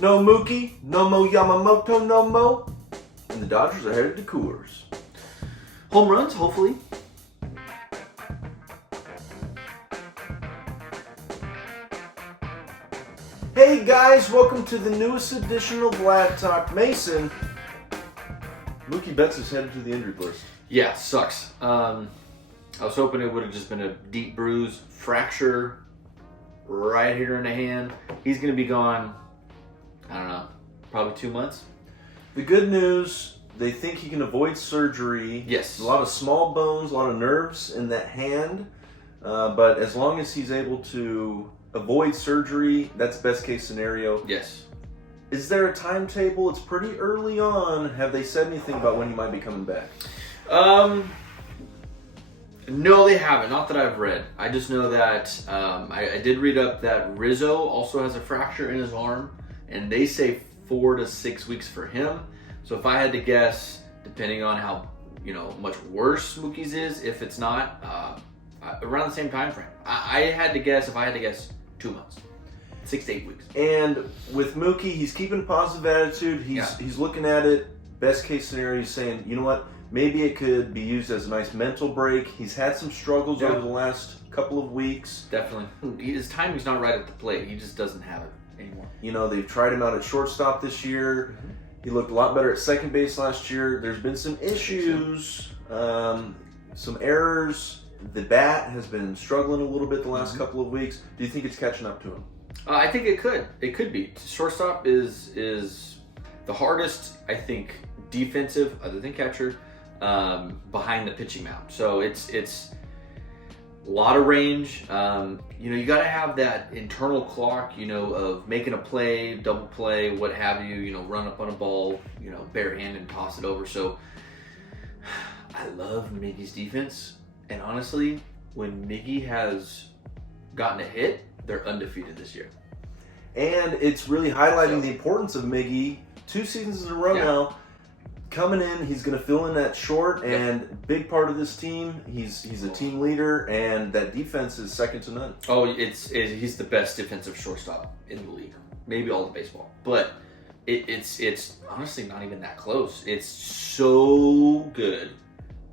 No Mookie, no mo Yamamoto, no mo. And the Dodgers are headed to Coors. Home runs, hopefully. Hey guys, welcome to the newest edition of Vlad Talk. Mason, Mookie Betts is headed to the injured list. Yeah, sucks. I was hoping it would have just been a deep bruise, fracture right here in the hand. He's going to be gone, I don't know, probably 2 months. The good news, they think he can avoid surgery. Yes. A lot of small bones, a lot of nerves in that hand. But as long as he's able to avoid surgery, that's best case scenario. Yes. Is there a timetable? It's pretty early on. Have they said anything about when he might be coming back? No, they haven't. Not that I've read. I just know that I did read up that Rizzo also has a fracture in his arm, and they say 4 to 6 weeks for him. So if I had to guess, depending on how much worse Mookie's is, if it's not around the same time frame, I had to guess. If I had to guess, 2 months, 6 to 8 weeks. And with Mookie, he's keeping a positive attitude. He's looking at it. Best case scenario, he's saying, you know what? Maybe it could be used as a nice mental break. He's had some struggles over the last couple of weeks. Definitely. His timing's not right at the plate. He just doesn't have it anymore. They've tried him out at shortstop this year. Mm-hmm. He looked a lot better at second base last year. There's been some issues, some errors. The bat has been struggling a little bit the last couple of weeks. Do you think it's catching up to him? I think it could. It could be. Shortstop is the hardest, I think, defensive, other than catcher, behind the pitching mound. So it's a lot of range. You got to have that internal clock, of making a play, double play, what have you, run up on a ball, barehand and toss it over. So I love Miggy's defense. And honestly, when Miggy has gotten a hit, they're undefeated this year. And it's really highlighting the importance of Miggy. 2 seasons in a row now. Coming in, he's going to fill in that short and big part of this team. He's a team leader, and that defense is second to none. Oh, he's the best defensive shortstop in the league, maybe all of baseball. But it's honestly not even that close. It's so good,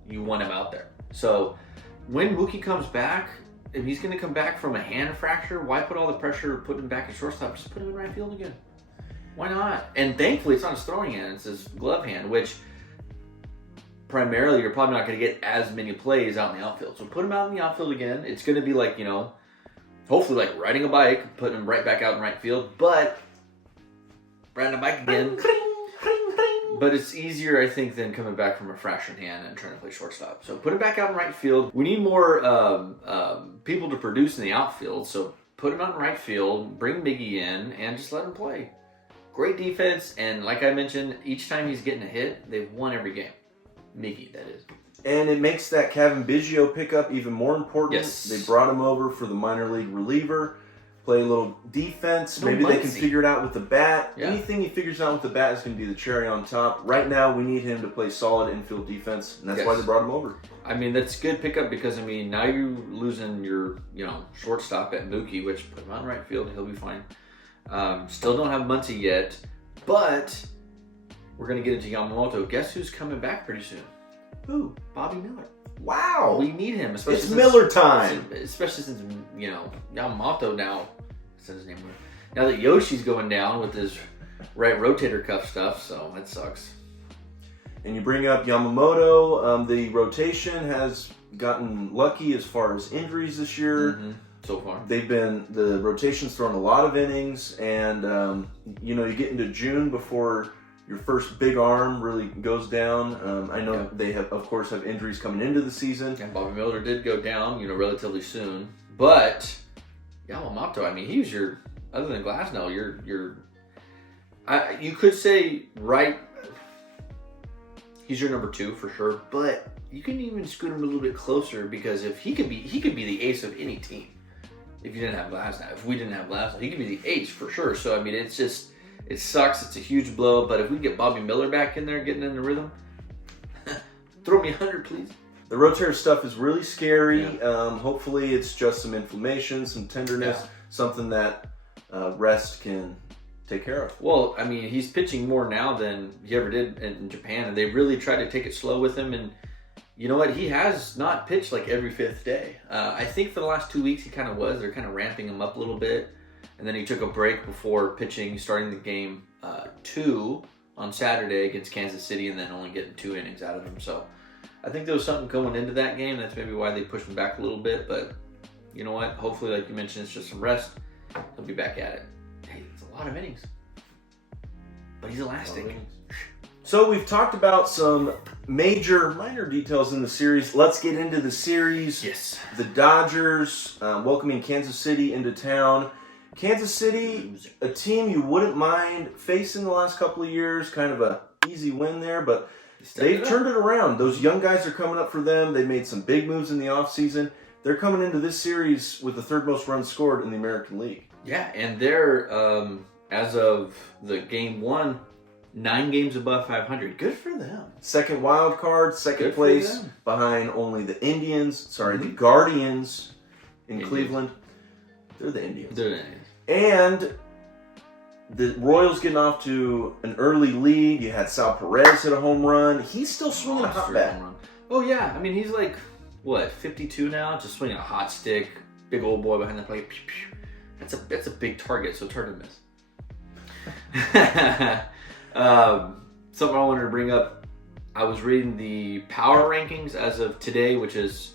you want him out there. So when Mookie comes back, if he's going to come back from a hand fracture, why put all the pressure of putting him back at shortstop? Just put him in right field again. Why not? And thankfully, it's not his throwing hand; it's his glove hand, which primarily you're probably not going to get as many plays out in the outfield. So put him out in the outfield again. It's going to be like, hopefully like riding a bike, putting him right back out in right field. But riding a bike again. But it's easier, I think, than coming back from a fractured hand and trying to play shortstop. So put him back out in right field. We need more people to produce in the outfield. So put him out in right field, bring Miggy in, and just let him play. Great defense, and like I mentioned, each time he's getting a hit, they've won every game. Miggy, that is. And it makes that Kevin Biggio pickup even more important. Yes. They brought him over for the minor league reliever, play a little defense. Maybe they can figure it out with the bat. Yeah. Anything he figures out with the bat is going to be the cherry on top. Right now, we need him to play solid infield defense, and that's why they brought him over. I mean, that's a good pickup because, now you're losing your, shortstop at Mookie, which put him out in right field, and he'll be fine. Still don't have Muncie yet, but we're going to get into Yamamoto. Guess who's coming back pretty soon? Who? Bobby Miller. Wow. We need him. Especially it's Miller time. Especially since, Yamamoto now, said his name weird. Now that Yoshi's going down with his right rotator cuff stuff, so that sucks. And you bring up Yamamoto. The rotation has gotten lucky as far as injuries this year. Mm-hmm. So far, the rotation's thrown a lot of innings, and you get into June before your first big arm really goes down. I know they have injuries coming into the season. And Bobby Miller did go down, relatively soon. But Yamamoto, he was your, other than Glasnow, you could say he's your number 2 for sure. But you can even scoot him a little bit closer because if he could be the ace of any team. If you didn't have Glasnow, if we didn't have Glasnow, he could be the ace for sure. So it's just, it sucks. It's a huge blow. But if we get Bobby Miller back in there, getting in the rhythm, throw me 100, please. The rotator stuff is really scary. Yeah. Hopefully, it's just some inflammation, some tenderness, something that rest can take care of. Well, I mean, he's pitching more now than he ever did in Japan, and they really tried to take it slow with him. And you know what? He has not pitched like every fifth day. I think for the last 2 weeks he kind of was. They're kind of ramping him up a little bit, and then he took a break before starting the game 2 on Saturday against Kansas City, and then only getting 2 innings out of him. So I think there was something going into that game. That's maybe why they pushed him back a little bit. But you know what? Hopefully, like you mentioned, it's just some rest. He'll be back at it. Hey, it's a lot of innings. But he's elastic. So we've talked about some minor details in the series. Let's get into the series. Yes. The Dodgers welcoming Kansas City into town. Kansas City, a team you wouldn't mind facing the last couple of years. Kind of a easy win there, but they've turned it around. Those young guys are coming up for them. They made some big moves in the offseason. They're coming into this series with the 3rd most runs scored in the American League. Yeah, and they're, as of the game 1, 9 games above 500. Good for them. Second wild card, second place behind only the the Guardians in Cleveland. They're the Indians. And the Royals getting off to an early lead. You had Sal Perez hit a home run. He's still swinging a hot bat. Oh, yeah. I mean, he's like, 52 now? Just swinging a hot stick. Big old boy behind the plate. That's a big target, so it's hard to miss. Something I wanted to bring up. I was reading the power rankings as of today, which is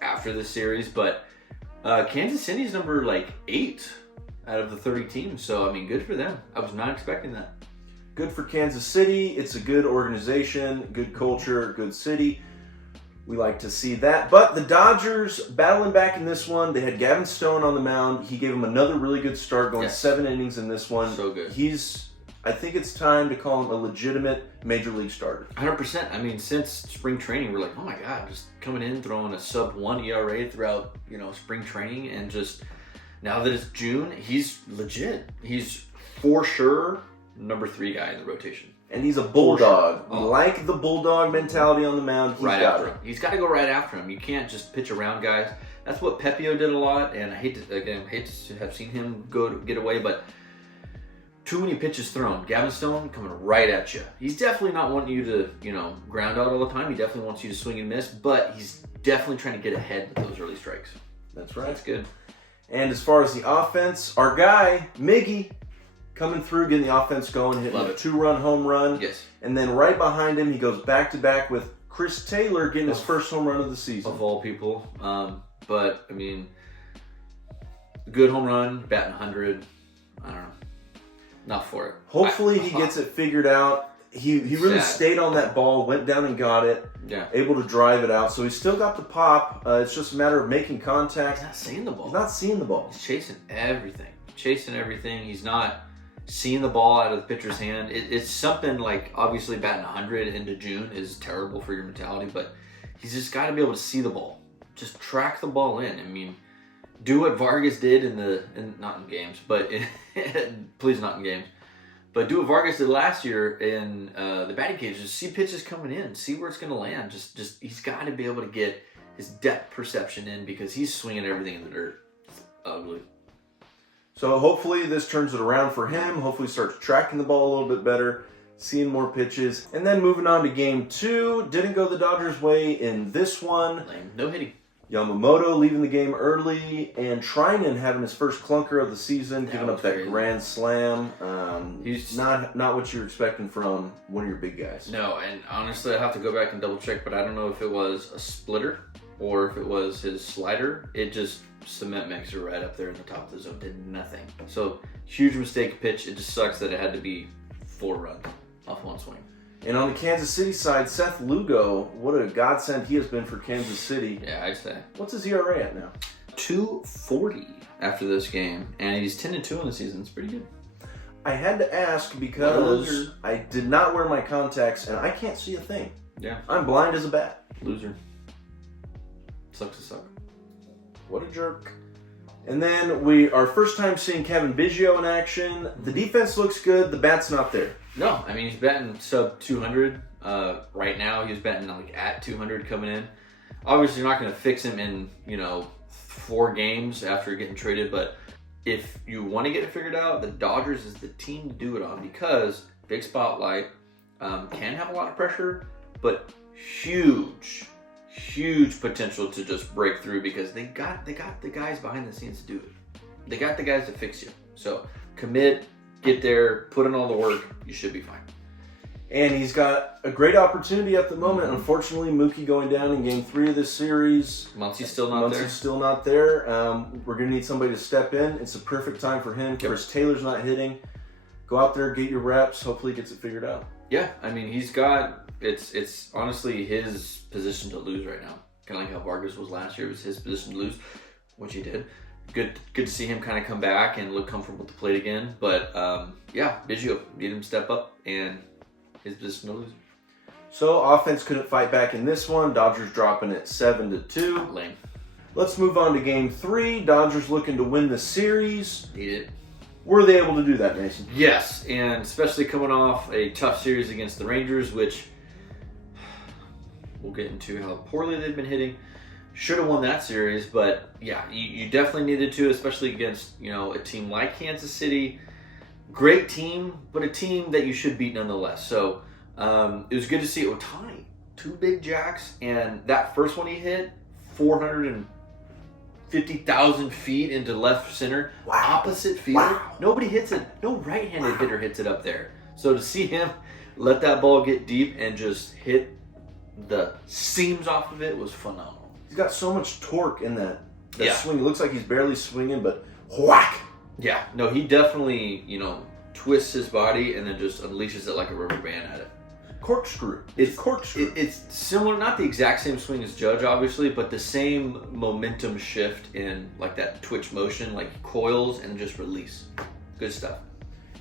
after this series, but Kansas City's number 8 out of the 30 teams. So, I mean, good for them. I was not expecting that. Good for Kansas City. It's a good organization, good culture, good city. We like to see that. But the Dodgers battling back in this one. They had Gavin Stone on the mound. He gave them another really good start, going 7 innings in this one. So good. I think it's time to call him a legitimate major league starter. 100%. I mean, since spring training, we're like, oh my God, just coming in, throwing a sub-1 ERA throughout, spring training. And just now that it's June, he's legit. He's for sure number 3 guy in the rotation. And he's a bulldog. Sure. Like the bulldog mentality on the mound. Right after him. He's got to go right after him. You can't just pitch around guys. That's what Pepio did a lot. And I hate to have seen him get away, but too many pitches thrown. Gavin Stone coming right at you. He's definitely not wanting you to, ground out all the time. He definitely wants you to swing and miss, but he's definitely trying to get ahead with those early strikes. That's right. That's good. And as far as the offense, our guy, Mookie, coming through, getting the offense going, hitting a 2-run home run. Yes. And then right behind him, he goes back-to-back with Chris Taylor getting his first home run of the season. Of all people. But, I mean, good home run, batting 100. I don't know. Not for it. Hopefully he gets it figured out. He really stayed on that ball, went down and got it. Yeah. Able to drive it out. So he's still got the pop. It's just a matter of making contact. He's not seeing the ball. He's not seeing the ball. He's chasing everything. He's not seeing the ball out of the pitcher's hand. It's something like, obviously batting 100 into June is terrible for your mentality, but he's just got to be able to see the ball. Just track the ball in. I mean, do what Vargas did not in games, but please not in games. But do what Vargas did last year in the batting cage. Just see pitches coming in, see where it's going to land. Just he's got to be able to get his depth perception in because he's swinging everything in the dirt. It's ugly. So hopefully this turns it around for him. Hopefully he starts tracking the ball a little bit better, seeing more pitches. And then moving on to game 2. Didn't go the Dodgers' way in this one. Lame. No hitting. Yamamoto leaving the game early, and Trinan having his first clunker of the season, giving up that grand slam. He's not what you're expecting from one of your big guys. No, and honestly, I'd have to go back and double check, but I don't know if it was a splitter or if it was his slider. It just cement mixer right up there in the top of the zone, did nothing. So huge mistake pitch. It just sucks that it had to be 4 runs off one swing. And on the Kansas City side, Seth Lugo, what a godsend he has been for Kansas City. Yeah, I'd say. What's his ERA at now? 2.40 after this game, and he's 10-2 in the season. It's pretty good. I had to ask because I did not wear my contacts, and I can't see a thing. Yeah. I'm blind as a bat. Loser. Sucks to suck. What a jerk. And then our first time seeing Kevin Biggio in action. The defense looks good. The bat's not there. No, I mean, he's batting sub 200 right now. He was batting at 200 coming in. Obviously, you're not going to fix him in, 4 games after getting traded, but if you want to get it figured out, the Dodgers is the team to do it on because big spotlight, can have a lot of pressure, but huge potential to just break through because they got the guys behind the scenes to do it. They got the guys to fix you. So commit, get there, put in all the work. You should be fine. And he's got a great opportunity at the moment. Unfortunately, Mookie going down in Game 3 of this series. Muncie's still not there. Muncie's still not there. We're going to need somebody to step in. It's a perfect time for him. Yep. Chris Taylor's not hitting. Go out there, get your reps. Hopefully he gets it figured out. Yeah, I mean, he's got, it's honestly his position to lose right now. Kind of like how Vargas was last year. It was his position to lose, which he did. Good to see him kind of come back and look comfortable at the plate again. But, yeah, Biggio, need him to step up and his position to lose. So offense couldn't fight back in this one. Dodgers dropping it 7-2. Lame. Let's move on to Game 3. Dodgers looking to win the series. Need it. Were they able to do that, Mason? Yes, and especially coming off a tough series against the Rangers, which we'll get into how poorly they've been hitting. Should have won that series, but yeah, you definitely needed to, especially against, a team like Kansas City. Great team, but a team that you should beat nonetheless. So it was good to see Ohtani, 2 big jacks, and that first one he hit, 450,000 feet into left center, opposite field. Wow. Nobody hits it. No right-handed hitter hits it up there. So to see him let that ball get deep and just hit the seams off of it was phenomenal. He's got so much torque in that Yeah. swing. It looks like he's barely swinging, but whack! Yeah, no, he definitely, twists his body and then just unleashes it like a rubber band at it. Corkscrew. It's corkscrew. It's similar, not the exact same swing as Judge, obviously, but the same momentum shift in like that twitch motion, like coils and just release. Good stuff.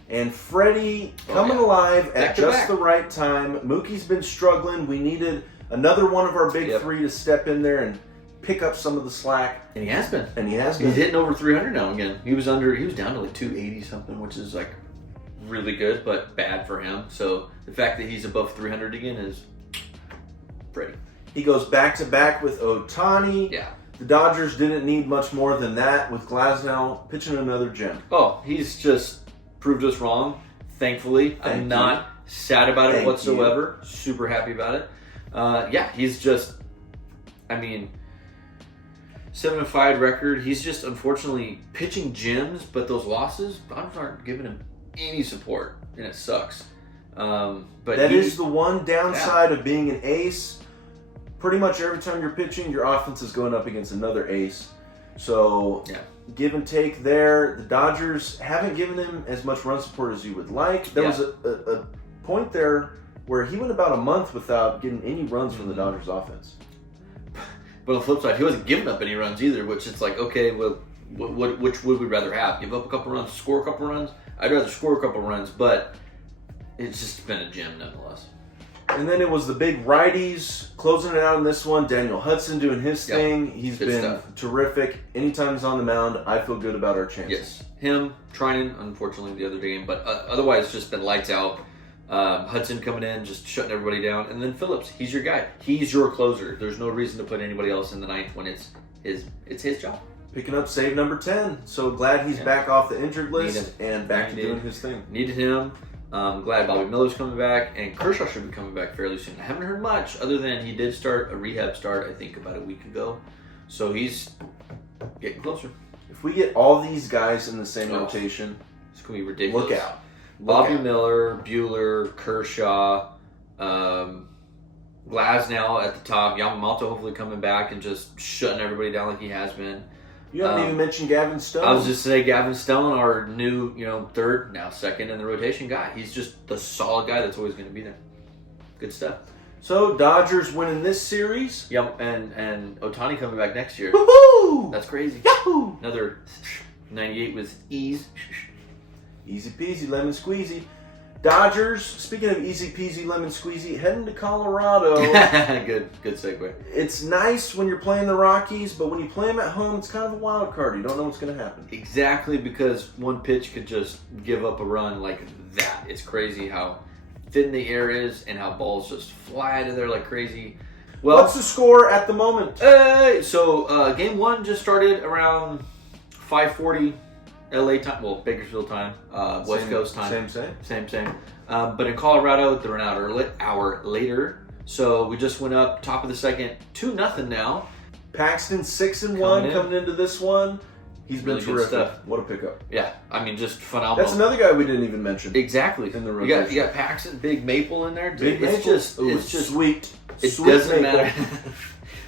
And Freddie coming alive at Back to just back. the right time. Mookie's been struggling. We needed another one of our big 3 to step in there and pick up some of the slack. And he has been. And he has been. He's hitting over 300 now again. He was down to like 280 something, which is like really good, but bad for him. So the fact that he's above 300 again is Freddie. He goes back to back with Ohtani. Yeah. The Dodgers didn't need much more than that with Glasnow pitching another gem. Oh, he's just proved us wrong, thankfully. I'm not sad about it whatsoever. Super happy about it. Yeah, he's just, 7-5 record. He's just unfortunately pitching gems, but those losses, Dodgers aren't giving him any support, and it sucks. But that is the one downside of being an ace. Pretty much every time you're pitching, your offense is going up against another ace. So give and take there. The Dodgers haven't given him as much run support as you would like. There was a point there where he went about a month without getting any runs from the Dodgers offense. But on the flip side, he wasn't giving up any runs either, which it's like, okay, well, which would we rather have? Give up a couple runs, score a couple runs? I'd rather score a couple runs, but it's just been a gem nonetheless. And then it was the big righties closing it out in this one. Daniel Hudson doing his thing. He's been terrific. Anytime he's on the mound, I feel good about our chances. Yes. Him, Trinan, unfortunately, the other game, but otherwise just been lights out. Hudson coming in, just shutting everybody down. And then Phillips, he's your guy. He's your closer. There's no reason to put anybody else in the ninth when it's his job. Picking up save number 10. So glad he's back off the injured list and back to doing his thing. Needed him. Glad Bobby Miller's coming back, and Kershaw should be coming back fairly soon. I haven't heard much other than he did start a rehab start, I think, about a week ago. So he's getting closer. If we get all these guys in the same rotation, it's going to be ridiculous. Look out. Bobby Miller, Buehler, Kershaw, Glasnow at the top, Yamamoto hopefully coming back and just shutting everybody down like he has been. You haven't even mentioned Gavin Stone. I was just saying Gavin Stone, our new, third, now second in the rotation guy. He's just the solid guy that's always going to be there. Good stuff. So Dodgers winning this series. Yep, and Ohtani coming back next year. Woohoo! That's crazy. Yahoo! Another 98 with ease. Easy peasy, lemon squeezy. Dodgers, speaking of easy peasy, lemon squeezy, heading to Colorado. Good segue. It's nice when you're playing the Rockies, but when you play them at home, it's kind of a wild card. You don't know what's going to happen. Exactly, because one pitch could just give up a run like that. It's crazy how thin the air is and how balls just fly out of there like crazy. Well, what's the score at the moment? So game one just started around 5:40 LA time, well, Bakersfield time, West Coast time. Same. But in Colorado, they're an hour later. So we just went up top of the second, 2-0 now. Paxton 6-1 coming into this one. He's been Really good terrific. stuff. What a pickup. Yeah, I mean, just phenomenal. That's another guy we didn't even mention. Exactly. In the rotation. You got Paxton, Big Maple in there. Big it's Maple. It's just sweet. It sweet doesn't Maple. matter.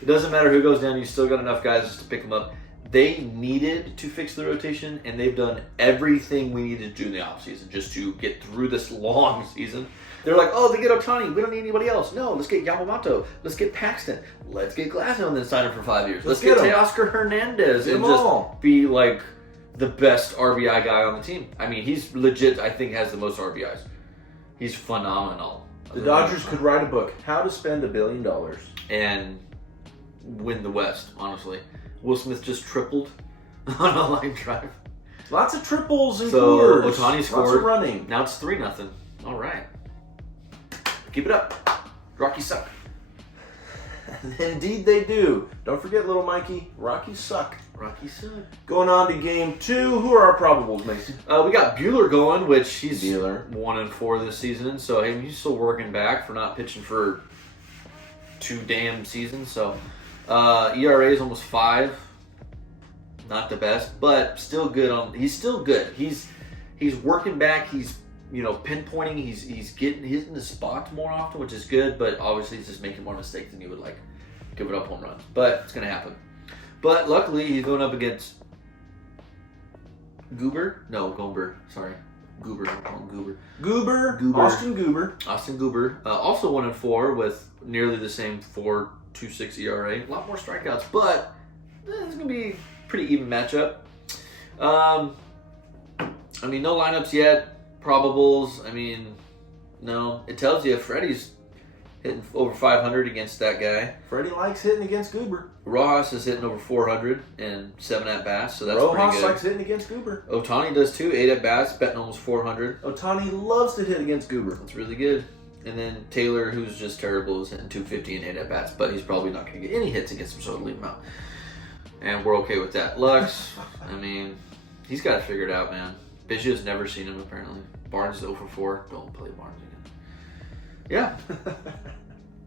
It doesn't matter who goes down. You still got enough guys to pick them up. They needed to fix the rotation, and they've done everything we needed to do in the offseason just to get through this long season. They're like, oh, they get Ohtani. We don't need anybody else. No, let's get Yamamoto. Let's get Paxton. Let's get Glasnow and then sign him for 5 years. Let's get Teoscar Hernandez and just be like the best RBI guy on the team. I mean, he's legit, I think, has the most RBIs. He's phenomenal. The Dodgers could write a book, How to Spend $1 Billion. And win the West, honestly. Will Smith just tripled on a line drive. Lots of triples and so coolers. Ohtani scored. Lots of running. Now it's 3-0. All right. Keep it up. Rockies suck. Indeed they do. Don't forget, little Mikey, Rockies suck. Rockies suck. Going on to game 2. Who are our probables, Mason? We got Buehler going, which he's Buehler. 1-4 this season. So he's still working back for not pitching for 2 damn seasons. So ERA is almost 5. Not the best, but still good. He's still good. He's working back. He's pinpointing. He's hitting the spots more often, which is good. But obviously, he's just making more mistakes than you would like. Give it up home runs, but it's gonna happen. But luckily, he's going up against Gomber. Sorry, Goober. I'm calling Goober. Goober. Austin Goober. Austin Goober. Also 1-4 with nearly the same 4.26 ERA. A lot more strikeouts, but it's gonna be a pretty even matchup. I mean, no lineups yet. Probables. I mean, no. It tells you Freddie's hitting over 500 against that guy. Freddie likes hitting against Goober. Rojas is hitting over 400 and 7 at-bats, so that's pretty Rojas good. likes hitting against Goober. Ohtani does too, 8 at-bats, betting almost 400. Ohtani loves to hit against Goober. That's really good. And then Taylor, who's just terrible, is hitting 250 and 8 at-bats, but he's probably not going to get any hits against him, so leave him out. And we're okay with that. Lux, I mean, he's got to figure it out, man. Biggio's never seen him, apparently. Barnes is 0-4. Don't play Barnes again. Yeah.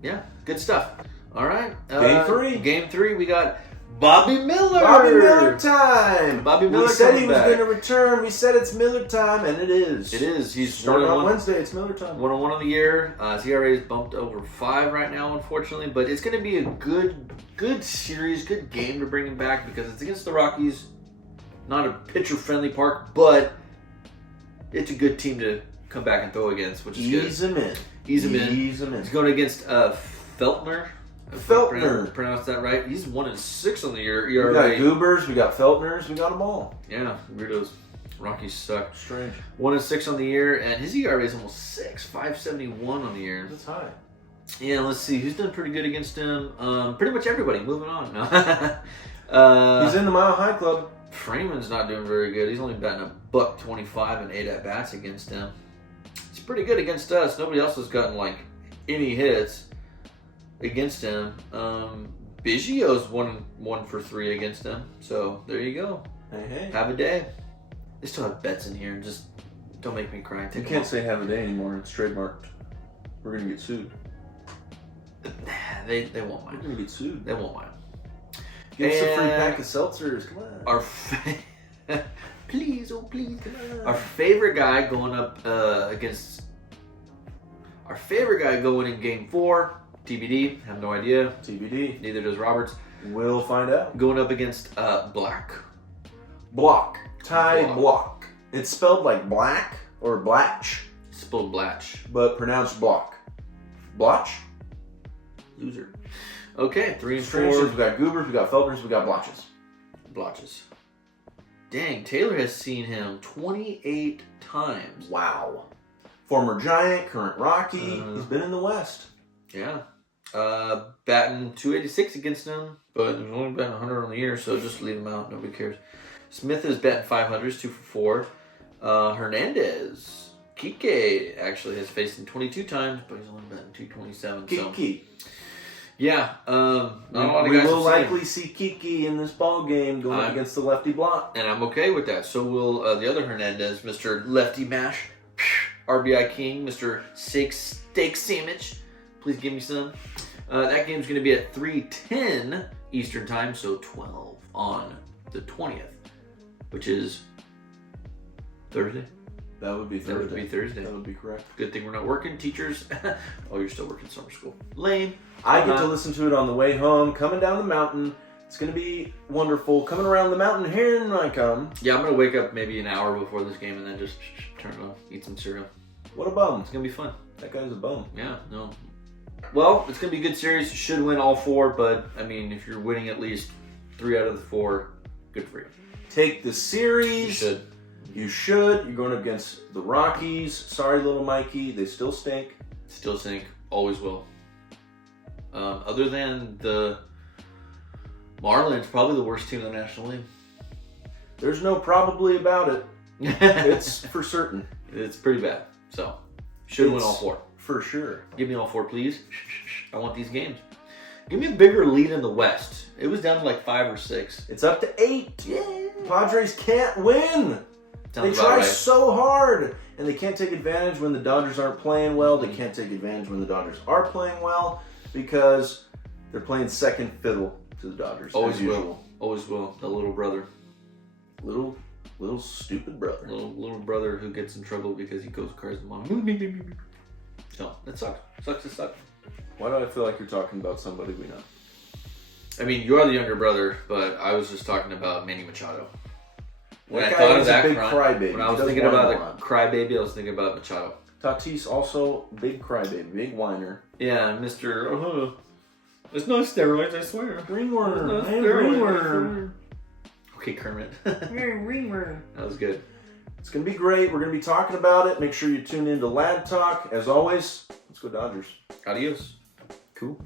Yeah, good stuff. All right. Game 3, we got Bobby Miller. Bobby Miller time. Bobby Miller. We said he was going to return. We said it's Miller time, and it is. It is. He's starting on Wednesday. It's Miller time. 1-1 on the year. His ERA is bumped over 5 right now, unfortunately. But it's going to be a good series, good game to bring him back because it's against the Rockies. Not a pitcher-friendly park, but it's a good team to come back and throw against, which is good. Ease him in. He's going against Feltner. Feltner. Pronounce that right. He's 1-6 on the year. We got Goobers, we got Feltners, we got them all. Yeah, weirdos. Rockies suck. Strange. 1-6 on the year, and his ERA is almost 6, 5.71 on the year. That's high. Yeah, let's see. Who's done pretty good against him? Pretty much everybody. Moving on. He's in the Mile High Club. Freeman's not doing very good. He's only batting $125 and 8 at-bats against him. It's pretty good against us. Nobody else has gotten any hits against him. Biggio's 1 for 3 against him. So there you go. Hey. Have a day. They still have bets in here. Just don't make me cry. You can't say have a day anymore. It's trademarked. We're gonna get sued. They won't mind. We're gonna get sued. They won't mind. Give us a free pack of seltzers. Come on. Please, come on. Our favorite guy going in game 4. TBD. Have no idea. TBD. Neither does Roberts. We'll find out. Going up against Black. Block. Ty Block. It's spelled like black or blatch. Spelled Blatch. But pronounced block. Blotch? Loser. Okay, 3 and 4. We got Goobers, we got Feltners, we got Blotches. Blotches. Dang, Taylor has seen him 28 times. Wow. Former Giant, current Rocky. He's been in the West. Yeah. Batting 286 against him, but he's only batting 100 on the year, so just leave him out. Nobody cares. Smith is batting 500, 2 for 4. Hernandez. Kike actually has faced him 22 times, but he's only batting 227. Kike. Yeah. We will likely see Kiki in this ball game going up against the lefty block. And I'm okay with that. So will the other Hernandez, Mr. Lefty Mash, RBI King, Mr. Steak Sandwich. Please give me some. That game's going to be at 3:10 Eastern Time, so 12 on the 20th, which is Thursday. That would be Thursday. That would be correct. Good thing we're not working, teachers. Oh, you're still working summer school. Lame. I get to listen to it on the way home, coming down the mountain. It's going to be wonderful. Coming around the mountain here and I come. Yeah, I'm going to wake up maybe an hour before this game and then just turn it on, eat some cereal. What a bum. It's going to be fun. That guy's a bum. Yeah, no. Well, it's going to be a good series. Should win all 4, but, I mean, if you're winning at least 3 out of the 4, good for you. Take the series. You should. You should. You're going up against the Rockies. Sorry, little Mikey. They still stink. Still stink. Always will. Other than the Marlins, probably the worst team in the National League. There's no probably about it. It's for certain. It's pretty bad. So, should win all 4. For sure. Give me all 4, please. I want these games. Give me a bigger lead in the West. It was down to like 5 or 6. It's up to 8. Yeah. Padres can't win. Sounds they try right. so hard, and they can't take advantage when the Dodgers aren't playing well. They can't take advantage when the Dodgers are playing well because they're playing second fiddle to the Dodgers. Always will. Always will. The little brother. Little stupid brother. Little brother who gets in trouble because he goes cars mom. So, that sucks. Sucks to suck. Why do I feel like you're talking about somebody we know? I mean, you are the younger brother, but I was just talking about Manny Machado. When That I guy thought of is that a big crybaby. when I He was does thinking whine about a lot. the crybaby, I was thinking about Machado. Tatis also big crybaby, big whiner. Yeah, Mr. It's no steroids, I swear. Ringworm. It's no Hey, steroids, ringworm. Okay, Kermit. Ringworm. That was good. It's going to be great. We're going to be talking about it. Make sure you tune in to Lad Talk. As always, let's go Dodgers. Adios. Cool.